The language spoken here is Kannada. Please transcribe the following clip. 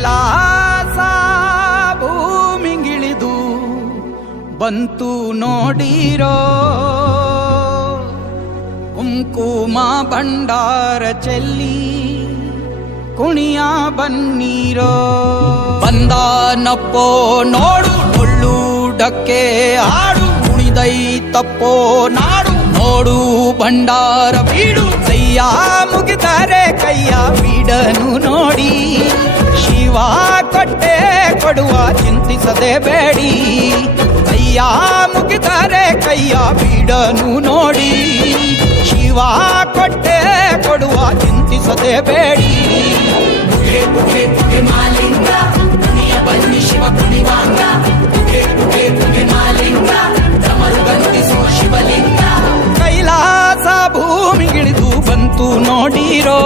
ಕೈಲಾಸ ಭೂಮಿಗಿಳಿದು ಬಂತು ನೋಡಿರೋ, ಕುಂಕುಮ ಭಂಡಾರ ಚೆಲ್ಲಿ ಕುಣಿಯ ಬನ್ನೀರೋ. ಬಂದಾನಪ್ಪೋ ನೋಡು ಡೊಳ್ಳುಡಕ್ಕೆ ಹಾಡು, ಕುಣಿದೈತಪ್ಪೋ ನಾಡು ನೋಡು ಭಂಡಾರ ಬೀಡು. ಕೈಯ ಮುಗಿದರೆ ಕೈಯ ಬೀಡನು ನೋಡಿ, ಶಿವ ಕೊಟ್ಟೆ ಕೊಡುವ ಚಿಂತಿಸದೆ ಬೇಡಿ. ಕೈಯ ಮುಗಿದರೆ ಕೈಯ ಬೀಡನು ನೋಡಿ, ಶಿವ ಕೊಟ್ಟೆ ಕೊಡುವ ಚಿಂತಿಸದೆ ಬೇಡಿ. ಪುಗೆ ಪುಗೆ ಪುಗೆ ಮಾಲಿಂಗ ಕುಣಿಯ ಬನ್ನಿ ಶಿವ ಕುಣಿವಾಂಗ. ಪುಗೆ ಪುಗೆ ಪುಗೆ ಮಾಲಿಂಗ ಡಮರು ಗಂತಿಸೋ ಶಿವಲಿಂಗ. ಕೈಲಾಸ ಭೂಮಿಗಿಳಿದು ಬಂತು ನೋಡಿರೋ.